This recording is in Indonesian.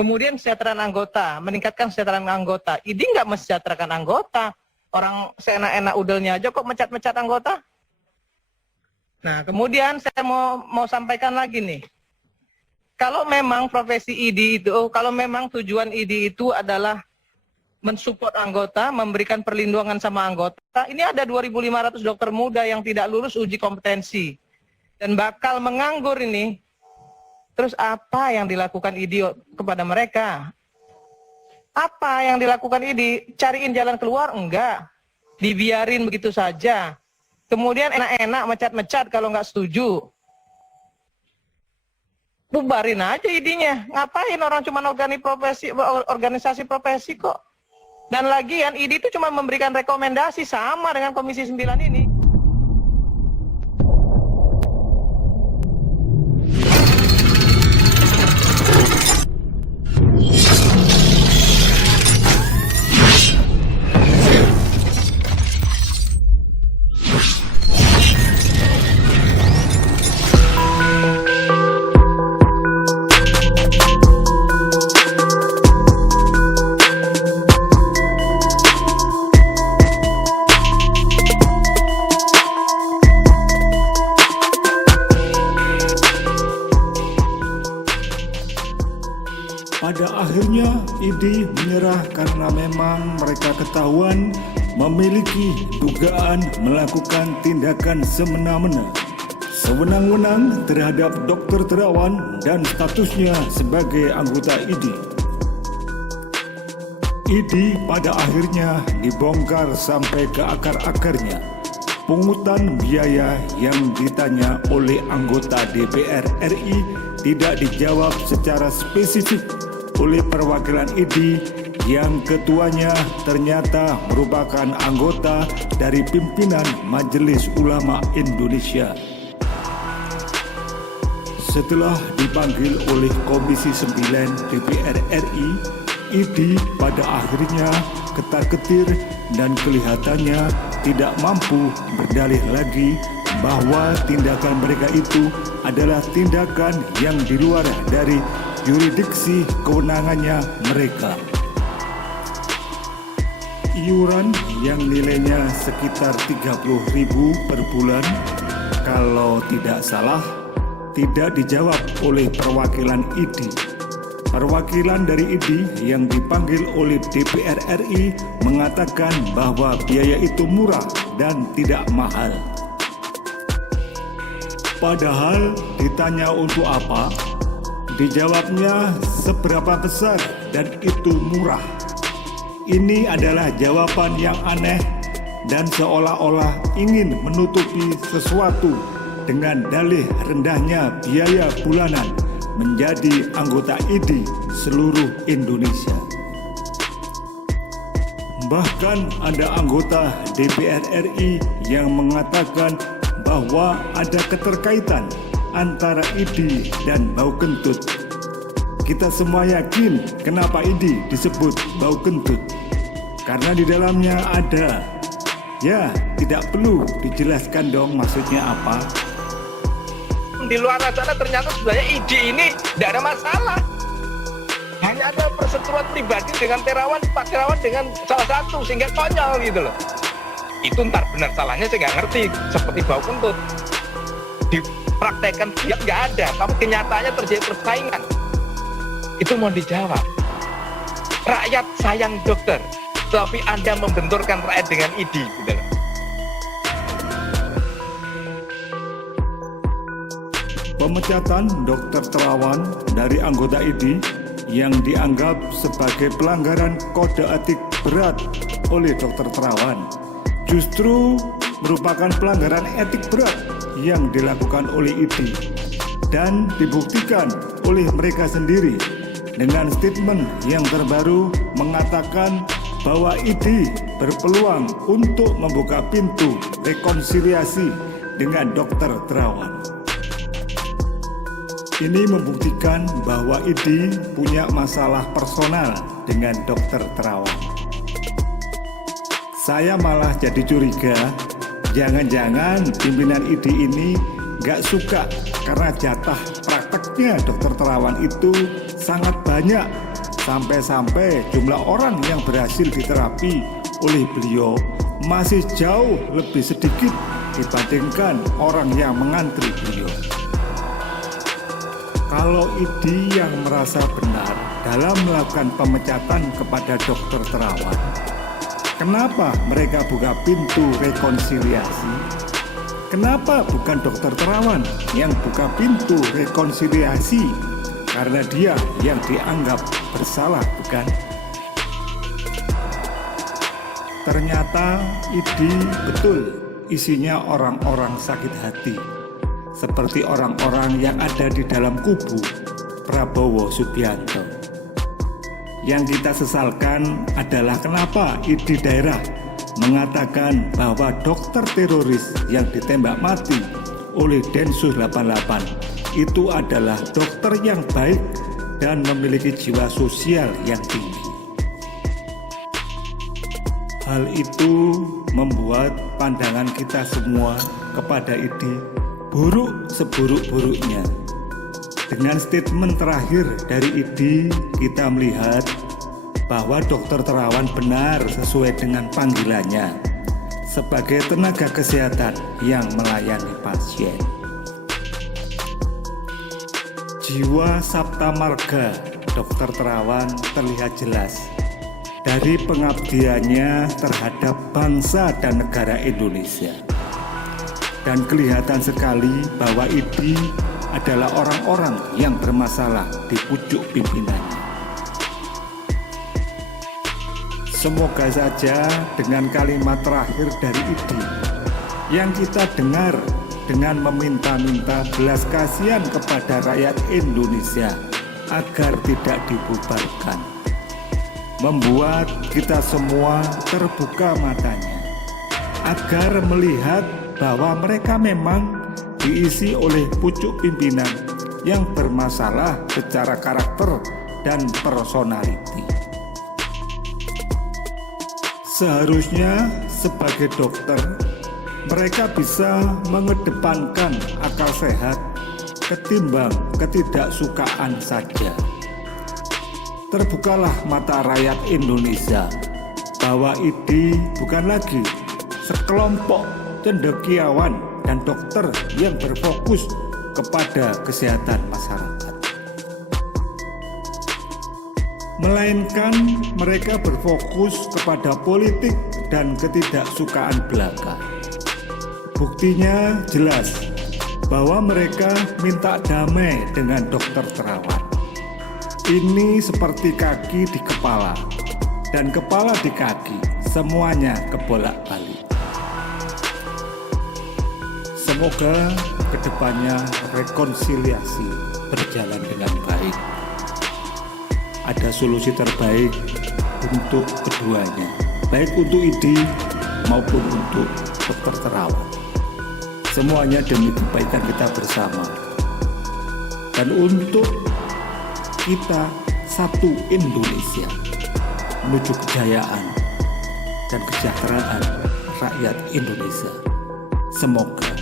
Kemudian kesejahteraan anggota, meningkatkan kesejahteraan anggota. ID nggak mensejahterakan anggota. Orang seenak-enak udelnya aja kok mecat-mecat anggota. Nah, kemudian saya mau sampaikan lagi nih. Kalau memang profesi ID itu, kalau memang tujuan ID itu adalah mensupport anggota, memberikan perlindungan sama anggota, ini ada 2.500 dokter muda yang tidak lulus uji kompetensi dan bakal menganggur ini. Terus apa yang dilakukan ID kepada mereka? Apa yang dilakukan ID? Cariin jalan keluar? Enggak. Dibiarin begitu saja. Kemudian enak-enak mecat-mecat kalau nggak setuju. Bubarin aja ID-nya. Ngapain orang cuma organisasi profesi kok. Dan lagian ID itu cuma memberikan rekomendasi sama dengan Komisi 9 ini. Pada akhirnya ID menyerah karena memang mereka ketahuan memiliki dugaan melakukan tindakan semena-mena, sewenang-wenang terhadap Dr. Terawan dan statusnya sebagai anggota ID. ID pada akhirnya dibongkar sampai ke akar-akarnya. Pungutan biaya yang ditanya oleh anggota DPR RI tidak dijawab secara spesifik oleh perwakilan ID yang ketuanya ternyata merupakan anggota dari pimpinan Majelis Ulama Indonesia. Setelah dipanggil oleh Komisi 9 DPR RI, ID pada akhirnya ketar-ketir dan kelihatannya tidak mampu berdalih lagi bahwa tindakan mereka itu adalah tindakan yang di luar dari yurisdiksi kewenangannya mereka. Iuran yang nilainya sekitar 30.000 per bulan, kalau tidak salah, tidak dijawab oleh perwakilan ID. Perwakilan dari ID yang dipanggil oleh DPR RI mengatakan bahwa biaya itu murah dan tidak mahal. Padahal ditanya untuk apa, dijawabnya seberapa besar dan itu murah. Ini adalah jawaban yang aneh dan seolah-olah ingin menutupi sesuatu dengan dalih rendahnya biaya bulanan menjadi anggota ID seluruh Indonesia. Bahkan ada anggota DPR RI yang mengatakan bahwa ada keterkaitan antara ID dan bau kentut. Kita semua yakin kenapa ID disebut bau kentut. Karena di dalamnya ada. Ya, tidak perlu dijelaskan dong maksudnya apa. Di luar sana ternyata sebenarnya ID ini tidak ada masalah. Hanya ada perseteruan pribadi dengan Terawan, Pak Terawan dengan salah satu, sehingga konyol gitu loh. Itu ntar benar salahnya saya nggak ngerti, seperti bau kentut. Dipraktekkan dia nggak ada, tapi kenyataannya terjadi persaingan. Itu mau dijawab. Rakyat sayang dokter, tapi Anda membenturkan rakyat dengan ID gitu loh. Pemecatan Dr. Terawan dari anggota ID yang dianggap sebagai pelanggaran kode etik berat oleh Dr. Terawan justru merupakan pelanggaran etik berat yang dilakukan oleh ID dan dibuktikan oleh mereka sendiri dengan statement yang terbaru mengatakan bahwa ID berpeluang untuk membuka pintu rekonsiliasi dengan Dr. Terawan. Ini membuktikan bahwa ID punya masalah personal dengan Dr. Terawan. Saya malah jadi curiga, jangan-jangan pimpinan ID ini gak suka karena jatah prakteknya Dr. Terawan itu sangat banyak Sampai-sampai jumlah orang yang berhasil diterapi oleh beliau masih jauh lebih sedikit dibandingkan orang yang mengantri beliau. Kalau ID yang merasa benar dalam melakukan pemecatan kepada Dr. Terawan, kenapa mereka buka pintu rekonsiliasi? Kenapa bukan Dr. Terawan yang buka pintu rekonsiliasi? Karena dia yang dianggap bersalah, bukan? Ternyata ID betul isinya orang-orang sakit hati, seperti orang-orang yang ada di dalam kubu Prabowo Subianto. Yang kita sesalkan adalah kenapa ID daerah mengatakan bahwa dokter teroris yang ditembak mati oleh Densus 88 itu adalah dokter yang baik dan memiliki jiwa sosial yang tinggi. Hal itu membuat pandangan kita semua kepada ID buruk seburuk-buruknya. Dengan statement terakhir dari ID, kita melihat bahwa Dr. Terawan benar sesuai dengan panggilannya sebagai tenaga kesehatan yang melayani pasien. Jiwa Sabta Marga Dr. Terawan terlihat jelas dari pengabdiannya terhadap bangsa dan negara Indonesia. Dan kelihatan sekali bahwa ID adalah orang-orang yang bermasalah di pucuk pimpinannya. Semoga saja dengan kalimat terakhir dari ID yang kita dengar dengan meminta-minta belas kasihan kepada rakyat Indonesia agar tidak dibubarkan, membuat kita semua terbuka matanya agar melihat bahwa mereka memang diisi oleh pucuk pimpinan yang bermasalah secara karakter dan personality. Seharusnya sebagai dokter mereka bisa mengedepankan akal sehat ketimbang ketidaksukaan saja. Terbukalah mata rakyat Indonesia bahwa ID bukan lagi sekelompok cendekiawan dan dokter yang berfokus kepada kesehatan masyarakat, melainkan mereka berfokus kepada politik dan ketidaksukaan belaka. Buktinya jelas bahwa mereka minta damai dengan Dr. Terawan. Ini seperti kaki di kepala dan kepala di kaki, semuanya kebolak-balik. Semoga kedepannya rekonsiliasi berjalan dengan baik. Ada solusi terbaik untuk keduanya, baik untuk ID maupun untuk Dr. Terawan. Semuanya demi kebaikan kita bersama dan untuk kita satu Indonesia menuju kejayaan dan kesejahteraan rakyat Indonesia. Semoga